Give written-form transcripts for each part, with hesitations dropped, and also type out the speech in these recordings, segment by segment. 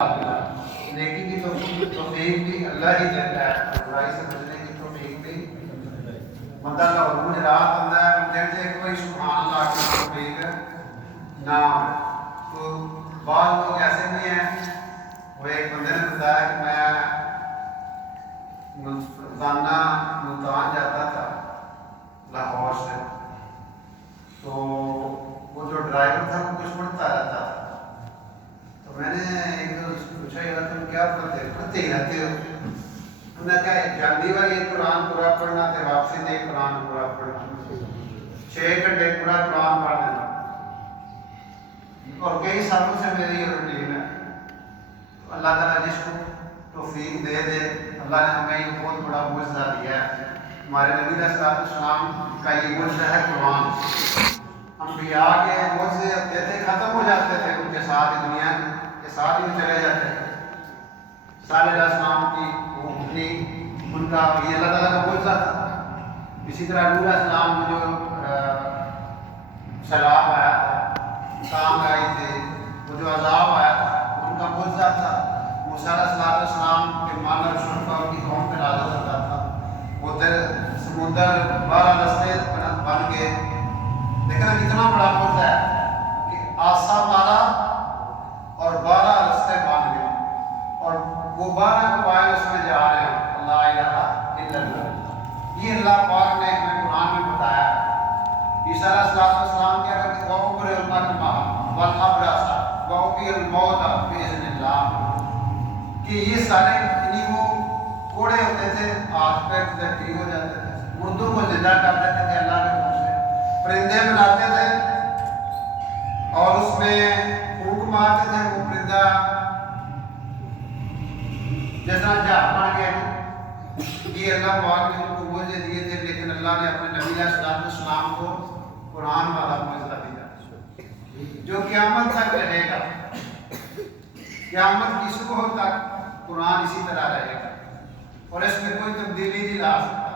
نیکی کی توفیق بھی اللہ ہی دیتا ہے، برائی سے بچنے کی توفیق بھی بندہ کا عروج رات ہوتا ہے، دل سے کوئی سبحان اللہ کی توفیق نہ تو بعض لوگ ایسے بھی ہیں، وہ ایک بندے نے بتایا کہ میں روزانہ ملتان جاتا تھا لاہور سے، تو وہ جو ڈرائیور تھا وہ کچھ پڑھتا رہتا تھا، تو میں نے ایک پوچھا یار تم کیا پڑھتے ہی رہتے ہو؟ انہوں نے کہا جلدی والی ایک قرآن پورا پڑھنا تے واپسی دے قرآن پورا پڑھنا، 6 گھنٹے پورا قرآن پڑھ لینا، اور کئی سالوں سے میری یہ روٹین ہے۔ تو اللہ تعالیٰ جس کو توفیق دے دے، اللہ نے ہمیں یہ بہت بڑا معجزہ دیا ہے۔ ہمارے نبی علیہ السلام کا یہ معجزہ ہے قرآن۔ انبیاء کے معجزے ہوتے تھے، ختم ہو جاتے تھے، ان کے ساتھ ہی دنیا کے ساتھ ہی چلے جاتے تھے۔ صالح علیہ السلام کی وہ اپنی ان کا یہ اللہ تعالیٰ کا معجزہ تھا۔ اسی طرح نوح علیہ السلام کو جو سیلاب آیا تھا، کام آئی تھے، وہ جو عذاب آیا تھا ان کا معجزہ تھا۔ موسیٰ علیہ السلام کے مانر شرفا ان کی قوم پہ نازل ہوتا تھا، وہ سمندر 12 رستے بن گئے۔ لیکن اتنا بڑا معجزہ ہے کہ آسا مارا اور 12 رستے بن گئے، اور وہ 12 قبائل اس میں جا رہے ہیں، اللہ الہ الا اللہ۔ یہ اللہ پاک نے ہمیں قرآن میں بتایا ہے۔ عیسیٰ علیہ السلام کیا کرتے ہیں؟ وَأُبْرِئُ الْأَكْمَحَ وَالْأَبْرَصَ وَأُحْيِي الْمَوْتَى بِإِذْنِ اللَّهِ، کہ یہ سارے یعنی وہ کوڑے ہوتے تھے، ہاتھ پیر ٹھیک ہو جاتے تھے، مردوں کو زندہ کر دیتے تھے اللہ کے حکم سے، پرندے بناتے تھے اور اس میں پھونک مارتے تھے، وہ پرندہ جیسا جہاز بن گیا۔ یہ اللہ پاک نے ان کو معجزے دیے تھے، لیکن اللہ نے اپنے نبی علیہ السلام کو قرآن والا معجزہ دیا جو قیامت تک رہے گا۔ قیامت کی صبح تک قرآن اسی طرح رہے گا اور اس میں کوئی تبدیلی نہیں لا سکتا۔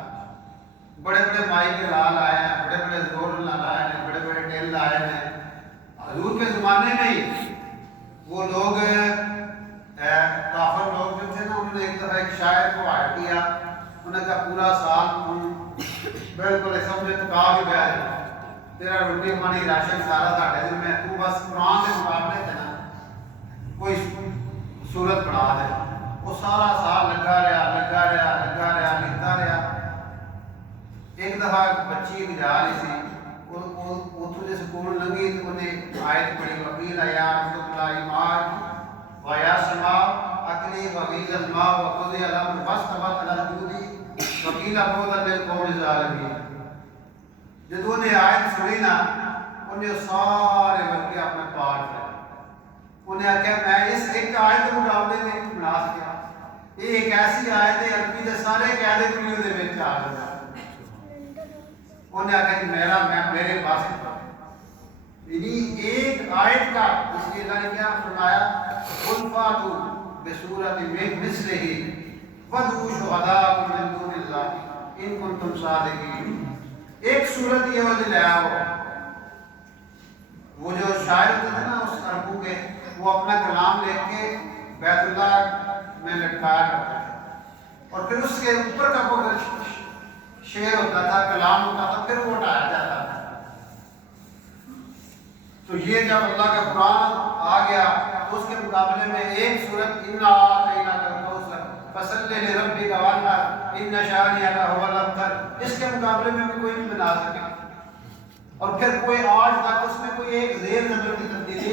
بڑے بڑے مائک لال آئے ہیں، بڑے بڑے زور لائے ہیں، بڑے بڑے ٹیل آئے ہیں۔ حضور کے زمانے میں ہی وہ لوگ کافر لوگ جو تھے نا، انہوں نے ایک دفعہ ایک شاعر کو ہائر کیا، انہوں نے کہا پورا سال بالکل سمجھے تو کہا بھی گیا ہے تیرا روٹی پانی راشن سارا ساڑھے دن میں، تو بس قرآن کے مقابلے تھے نا کوئی صورت پڑھا دے۔ وہ سارا سال لگا رہا لکھتا رہا۔ ایک دفعہ بچی جا رہی تھی، اتوں سے سکول لگی تو انہیں آیت پڑھی، وکیل یا ویا سما اکلی وکیل الماء وقضی الامر واستوت علی الجود وکیل ابوذ للقوم الظالمین۔ جب انہیں آیت سنی نا، انہیں سارے بچے اپنے پاٹ لے، انہیں آخیا میں اس ایک آیت کے مقابلے میں نہیں بنا سکیا، یہ ایک ایسی آیت ہے عربی کے سارے قاعدے کلیوں دے وچ آ گئے۔ انہیں آخیا کہ میرے پاس یعنی ایک آیت کا اس کے اللہ نے کیا فرمایا، قُلْ فَأْتُوا بِسُورَةٍ مِثْلِهِ وَادْعُوا شُهَدَاءَكُم مِّن دُونِ اللَّهِ إِن كُنتُمْ صَادِقِينَ۔ ایک سورت یہ والی لے آؤ۔ وہ جو شاعر تھے نا اس عربوں کے، وہ اپنا کلام لکھ کے بیت اللہ میں لٹکایا کرتے تھے، اور پھر اس کے اوپر کا وہ شعر ہوتا تھا، کلام ہوتا تھا، پھر وہ اٹھایا جاتا تھا۔ تو یہ جب اللہ کا قرآن آ گیا تو اس کے مقابلے میں ایک سورت اِنَّا أَعْطَيْنَاكَ الْكَوْثَرَ فَصَلِّ لِرَبِّكَ وَانْحَرْ إِنَّ شَانِئَكَ هُوَ الْأَبْتَرُ، اس کے مقابلے میں بھی کوئی نہیں بنا سکے۔ اور پھر کوئی آج تک اس میں کوئی ایک زیر زبر کی تبدیلی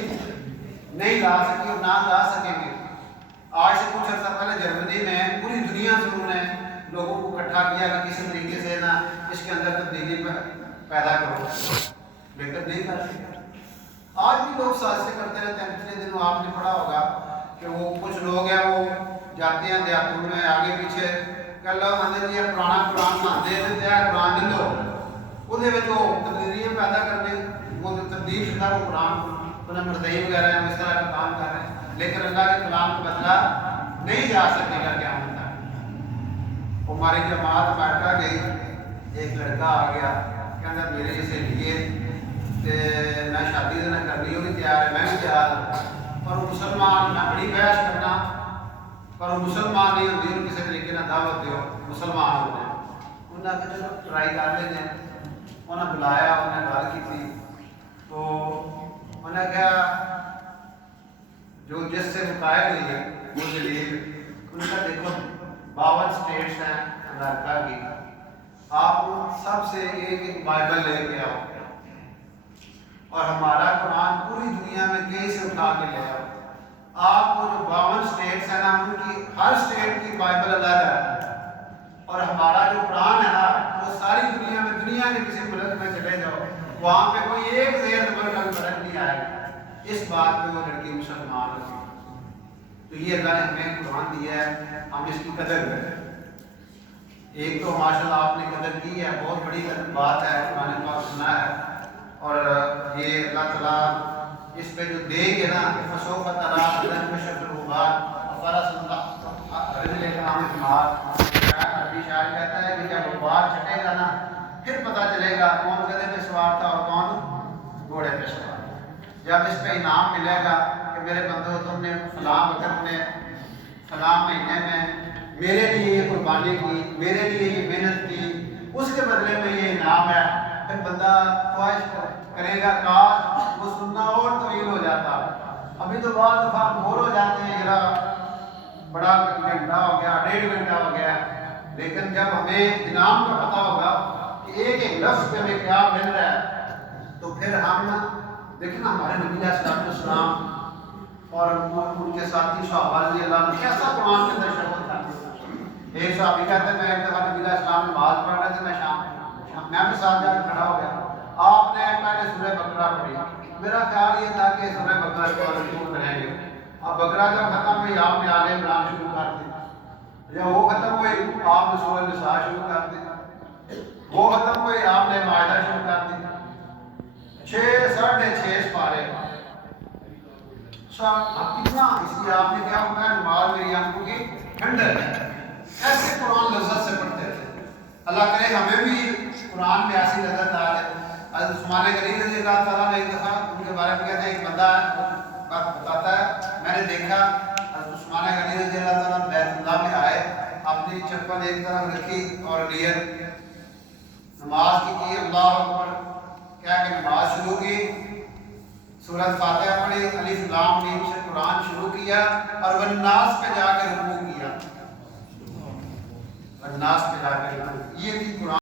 نہیں لا سکی اور نہ لا سکیں گے۔ آج سے کچھ عرصہ پہلے جرمنی میں پوری دنیا سے انہوں نے لوگوں کو اکٹھا کیا کہ کسی طریقے سے نا اس کے اندر تبدیلی پیدا کرو، لیکن نہیں کر سکے۔ آج بھی لوگ سازشیں کرتے رہتے ہیں۔ پچھلے دنوں آپ نے پڑھا ہوگا کہ وہ کچھ لوگ ہیں وہ جاتے ہیں دیہاتوں میں آگے پیچھے کہ اللہ اندر یہ پرانا قرآن دے دیتے ہیں، قرآن لے لو، وہ تبدیلیاں پیدا کرنے، وہ تبدیل شدہ وہ قرآن انہیں مرتعی وغیرہ ہیں، اس طرح کا کام کر رہے ہیں، لیکن اللہ کے کلام کو بدلا نہیں جا سکے گا کیا ہوتا ہے۔ ہماری جماعت بیٹھا گئی، ایک لڑکا آ گیا کہ میرے جیسے لیے میں شادی دینا کرنی ہوگی تیار ہے، میں بھی تیار ہوں، اور مسلمان نہ بڑی بحث کرنا پر مسلمان نہیں ہوتی ان کسی طریقے نہ دعوت دیو مسلمان ہوتے ہیں انہوں نے چلو ٹرائی کر لیتے ہیں انہوں نے بلایا انہوں نے گل کی تھی تو انہوں نے کہا جو جس سے مقائد ہوئی ہے وہ دلیل ان کا دیکھو 52 اسٹیٹس ہیں امریکہ کی آپ سب سے ایک بائبل لے کے آؤ اور ہمارا قرآن پوری دنیا میں کہیں سے اٹھا کے لے آؤ آپ کو جو 52 اسٹیٹس ہیں نا ان کی ہر اسٹیٹ کی بائبل الگ ہے اور ہمارا جو قرآن ہے نا وہ ساری دنیا میں دنیا کے کسی ملک میں چلے جاؤ وہاں پہ کوئی ایک زیر زبر کا فرق نہیں آئے گا اس بات پہ وہ لڑکی مسلمان ہوتی تو یہ اللہ نے ہمیں قرآن دیا ہے ہم اس کی قدر کریں ایک تو ماشاءاللہ آپ نے قدر کی ہے بہت بڑی بات ہے قرآن پاک سنا ہے اور یہ اللہ تعالیٰ اس پہ جو دے گے نا فسوف ترى بدن بشر الغبار فرس رجل اکرام الحمار عربی شاعر کہتا ہے کہ جب غبار چھٹے گا نا پھر پتہ چلے گا کون گدھے پہ سوار تھا اور کون گھوڑے پہ سوار جب اس پہ انعام ملے گا کہ میرے بندو تم نے فلاں وقت میں فلاں مہینے میں میرے لیے یہ قربانی کی میرے لیے یہ محنت کی اس کے بدلے میں یہ انعام ہے پھر بندہ خواہش کرے گا کاش وہ سننا اور طویل ہو جاتا ابھی تو بعض دفعہ بور ہو جاتے ہیں ذرا بڑا گھنٹہ ہو گیا 1.5 گھنٹہ ہو گیا لیکن جب ہمیں انعام کا پتہ ہوگا کہ ایک ایک لفظ پہ ہمیں کیا مل رہا ہے تو پھر ہم دیکھیں نا ہمارے نبی علیہ السلام اور ان کے ساتھی صحابہ رضی اللہ عنہ کیسا قرآن کے اندر شربت کرتے ایک صحابی کہتے ہیں میں ایک دفعہ نبی علیہ السلام نماز پڑھ رہے تھے میں شام میں بھی ساتھ جا کے کھڑا ہو گیا آپ نے پہلے سورہ بقرہ پڑھی میرا خیال یہ تھا کہ سورہ بقرہ کو شروع کریں گے اب بقرہ جب ختم ہوئی آپ نے آل عمران شروع کر دی جب وہ ختم ہوئی آپ نے سورہ نساء شروع کر دی وہ ختم ہوئی آپ نے مائدہ شروع کر دی 6 پارے اب کتنا اس لیے آپ نے کیا ہوتا ہے نماز میری آنکھوں کی ٹھنڈک ہے ایسے قرآن لذت سے پڑھتے تھے اللہ کرے ہمیں بھی قرآن میں ایسی لذت آ جائے حضرت عثمان غنی رضی اللہ تعالیٰ نے ایک دفعہ ان کے بارے میں کہتے ہیں ایک بندہ بتاتا ہے میں نے دیکھا حضرت عثمان غنی رضی اللہ تعالیٰ بیت اللہ میں آئے اپنی چپل ایک طرف رکھی اور نیت نماز کی اللہ اکبر کیا کہ نماز شروع کی سورۃ فاتحہ پڑھی الف لام میم سے قرآن شروع کیا اور والناس پہ جا کے رکوع کیا والناس پہ جا کے رکوع یہ تھی قرآن